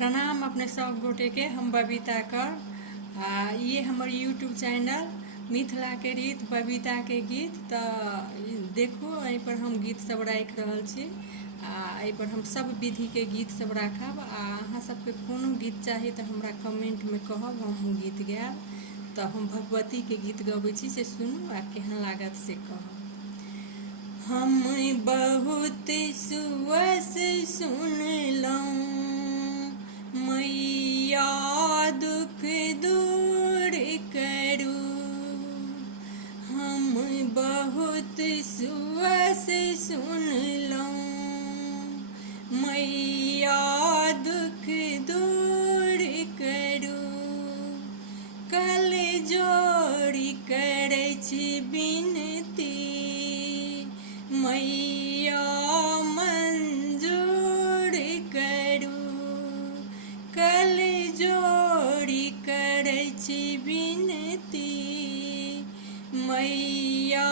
प्रणाम अपने सब गोटे के। हम बबीता कर ये हमर यूट्यूब चैनल मिथिला के रीत बबीता के गीत। तो देखो एहि पर हम गीत सब राख रहल छी एहि पर हम सब विधि के गीत सब राखब। अहाँ सबके कोनो गीत चाही तो हमरा कमेंट में कहब, हम गीत गायब। तो हम भगवती के गीत गबै छी, से सुनू आ केहन लागत से कहब। हम बहुत सुअस सुनलहुँ मैया दुख दूर करू। हम बहुत सुअस सुनलहुँ मैया दुख दूर करू। कल जोड़ी करै छी बिनती मैया मंजूर करू। कल जोड़ी करै छी बिनती मैया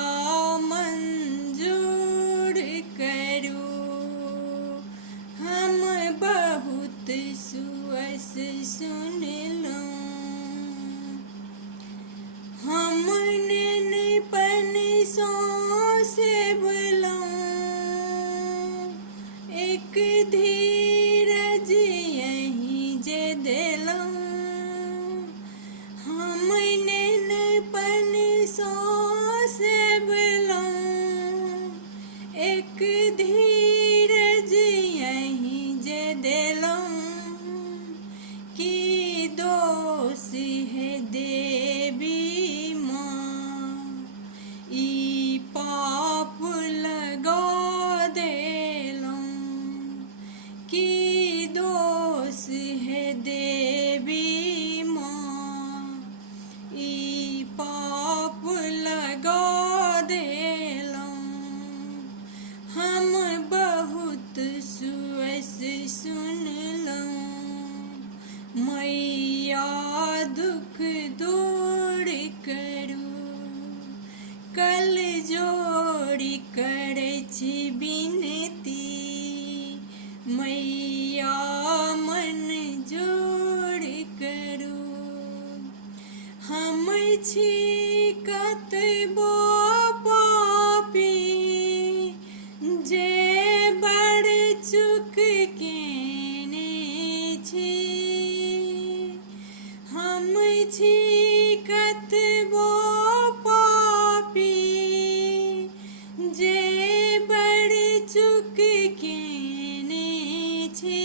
मंजूर करू। हम बहुत सुअस सुनलहुँ हम नेनपन से एक धीरज यहीं जे देलहुँ। हम नेनपन से एक धीरज यहीं जे देलहुँ। की दोष है देवी ई पाप लगा देलहुँ। की दोष है देवी माँ ई पाप लगा देलहुँ। हम बहुत सुअस सुनलहुँ मैया दुख दूर करू। कल जोड़ी करै छी बिनती मैया मंजूर करू। हम छी कतबो पापी जे बड़ चूक केने छी। हम छी कतबो जे बड़ चूक केने छी।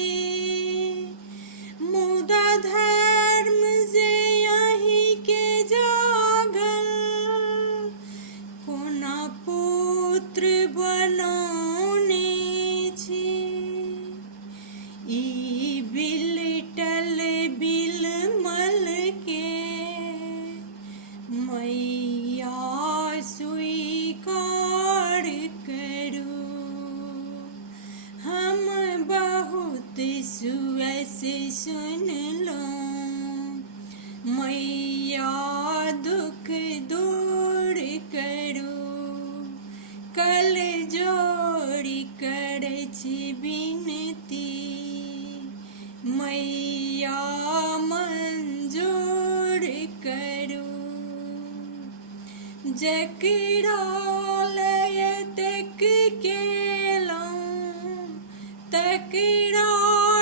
मुदा धर्म से यहीं के जागल कोना पुत्र बनौने छी। ई बिलटल बिलमल के मैया स्वीकार करू। हम बहुत सुअस सुनलहुँ मैया दुख दूर करू। कल जोड़ी करै छी बिनती मैया मंजूर करू। जकरा लयतक केलहुँ तकरा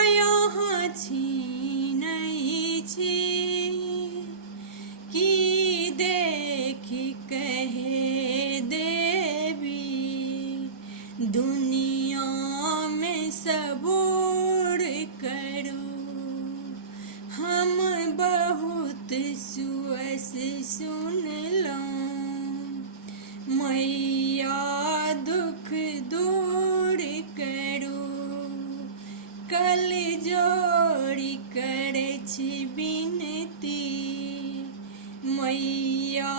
यहाँ छीनै छी। की देख कहे देवी दुनिया में सबूर करू। हम बहुत सुअस सुनलहुँ मैया दुख दूर करू। कल जोड़ी करै छी बिनती मैया